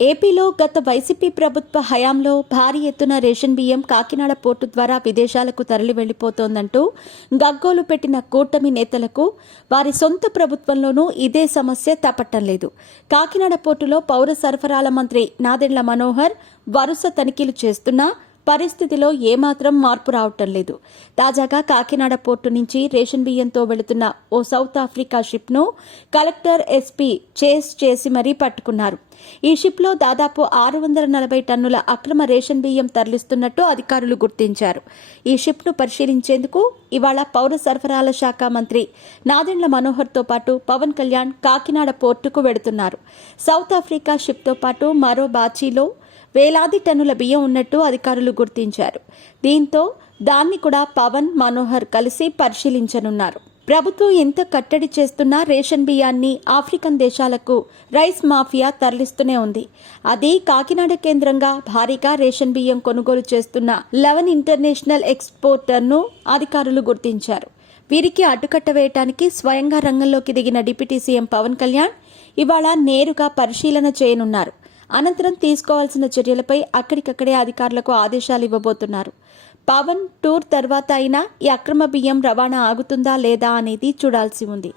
ఏపీలో గత వైసీపీ ప్రభుత్వ హయాంలో భారీ ఎత్తున రేషన్ బియ్యం కాకినాడ పోర్టు ద్వారా విదేశాలకు తరలి వెళ్లిపోతోందంటూ గగ్గోలు పెట్టిన కూటమి నేతలకు వారి సొంత ప్రభుత్వంలోనూ ఇదే సమస్య తప్పటం లేదు. కాకినాడ పోర్టులో పౌర సరఫరాల మంత్రి నాదెండ్ల మనోహర్ వరుస తనిఖీలు చేస్తున్నా పరిస్థితిలో ఏమాత్రం మార్పు రావటం లేదు. తాజాగా కాకినాడ పోర్టు నుంచి రేషన్ బియ్యంతో వెళుతున్న ఓ సౌత్ ఆఫ్రికా షిప్ను కలెక్టర్ ఎస్పీ చేస్ చేసి మరీ పట్టుకున్నారు. ఈ షిప్లో దాదాపు 640 టన్నుల అక్రమ రేషన్ బియ్యం తరలిస్తున్నట్టు అధికారులు గుర్తించారు. ఈ షిప్ను పరిశీలించేందుకు ఇవాళ పౌర సరఫరాల శాఖ మంత్రి నాదెండ్ల మనోహర్తో పాటు పవన్ కళ్యాణ్ కాకినాడ పోర్టుకు వెడుతున్నారు. సౌత్ ఆఫ్రికా షిప్తో పాటు మరో బాచీలో వేలాది టన్నుల బియ్యం ఉన్నట్టు అధికారులు గుర్తించారు. దీంతో దాన్ని కూడా పవన్, మనోహర్ కలిసి పరిశీలించనున్నారు. ప్రభుత్వం ఎంత కట్టడి చేస్తున్నా రేషన్ బియ్యాన్ని ఆఫ్రికన్ దేశాలకు రైస్ మాఫియా తరలిస్తూనే ఉంది. అది కాకినాడ కేంద్రంగా భారీగా రేషన్ బియ్యం కొనుగోలు చేస్తున్న 11 ఇంటర్నేషనల్ ఎక్స్పోర్టర్ను అధికారులు గుర్తించారు. వీరికి అడ్డుకట్ట వేయడానికి స్వయంగా రంగంలోకి దిగిన డిప్యూటీ సీఎం పవన్ కళ్యాణ్ ఇవాళ నేరుగా పరిశీలన చేయనున్నారు. అనంతరం తీసుకోవాల్సిన చర్యలపై అక్కడికక్కడే అధికారులకు ఆదేశాలు ఇవ్వబోతున్నారు. పవన్ టూర్ తర్వాత అయినా ఈ అక్రమ బియ్యం రవాణా ఆగుతుందా లేదా అనేది చూడాల్సి ఉంది.